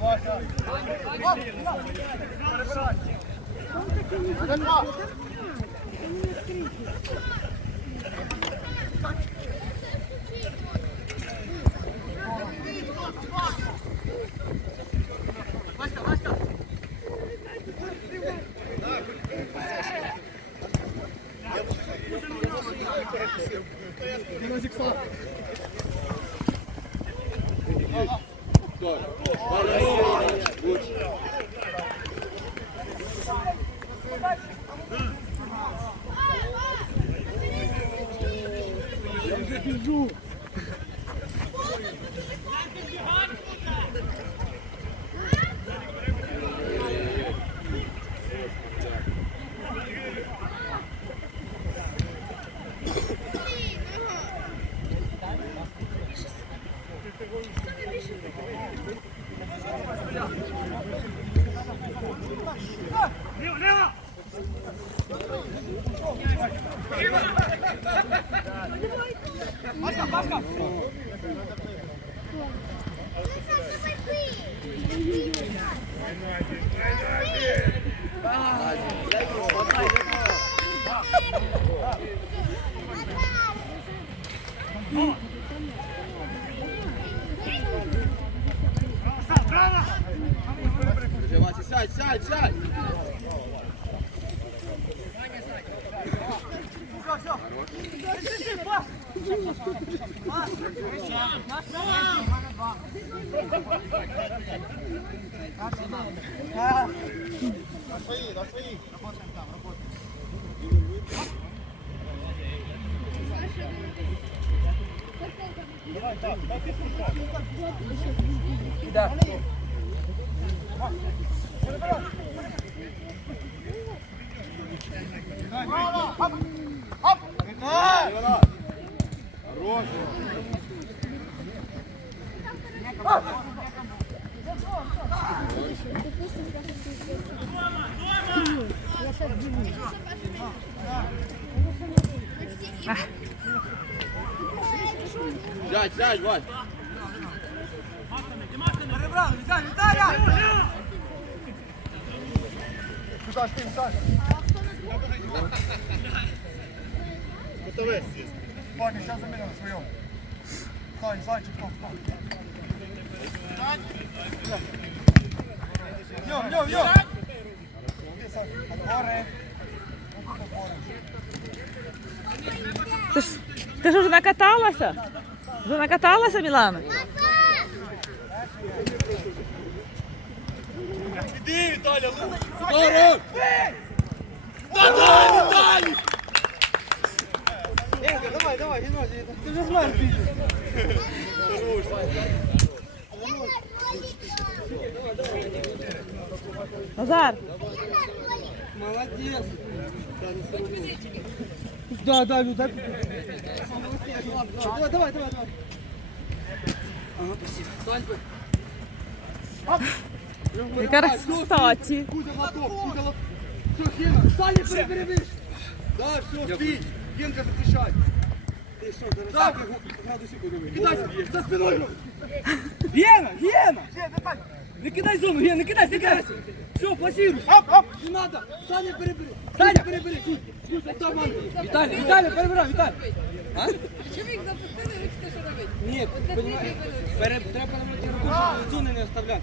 Вася, я вже біжу. Пашка, Пашка! Сядь, сядь, сядь. Хорош. Сядь, сядь, Вась. Готовы? Парни, сейчас замена на своем. Сань, Санчик, стоп, стоп. Йо, йо, йо! Отборы. Ти ж, ти ж вже накаталася? Вже накаталася, Мілана? Иди, Виталя, лучше. Здорово! Давай, Виталий! Энка, давай, давай, Геннадий, ты же знаешь, видишь. Назар, Молодец. Да, да, ну дай. Давай, давай, давай, давай. Ага, спасибо. Сань, яка кстати. Кузя лоток, Кузя лоток. Все, Гена, Саня, переберешь. Да, все, спи. Генка, защищай. Ты что, зараз? Так, градусик удиви. Кидайся, за спиною. Гена, Гена! Не кидай зону, Гена, не кидай, не кидай! Все, пласируй! Оп, оп. Не надо! Саня перебери! Саня перебери! Віталій, Віталій, перебирай, Віталій! А? Чому їх запустили, ви що робити? Ні, понімаєш, треба перебирати руку, щоб зони не оставляти.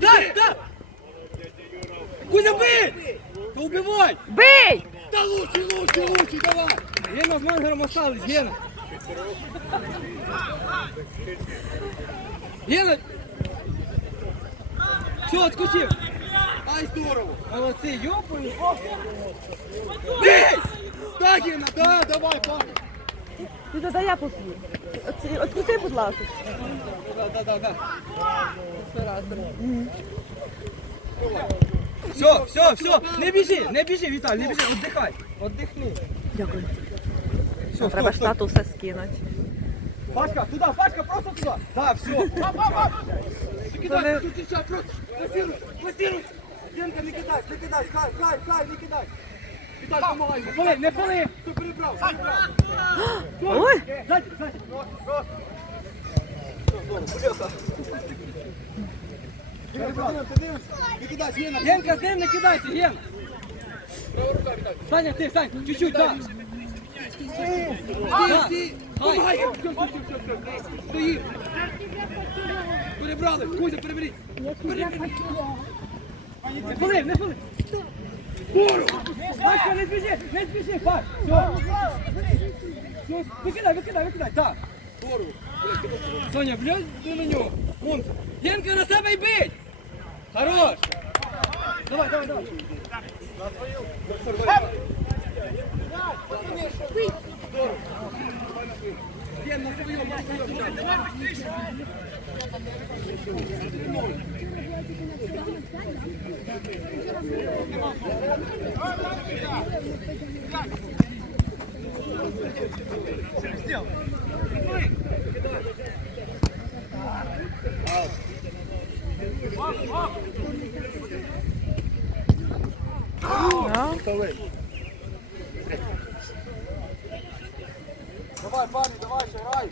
Дай, дай! Кузя, бий! Та убивай! Бий! Да лучше, лучше, лучше, давай! Гена з мангером остались, Гена! Гена! Все, отскочив! Дай здорово. Молодці, йопою. Бей! Да, Гена, да, давай, парень. Ти додай я. От- Открути, будь ласка. Да, да, да. Все, все, все, не біжи, не біжи, Віталь, не біжи, віддихай, віддихни. Дякую. Що, треба штату все скинути. Пашка, туди, Пашка, просто туди. Да, все. Кидай, зустрічай, просто. Пласируй, пласируй. Генка, не кидай, не кидай, хай, хай, хай, не кидай. Не пали, не пали. Ой! Генка, з ним не кидайся, Ген. Саня, ти, Сань, чуть-чуть, так. Помагай. Стоїм. Перебрали, Кузя, переберіть. Не пали, не пали. Пашка, спіши, не спіши, Паш. Все. Все, викидай, викидай, викидай, так. Соня, блядь, ти на нього. Вон. Генка, на себе й бить. Хорош. Давай, давай, давай. Ген, на своєму, на своєму. Да. Давай, парни, давай, ще грай.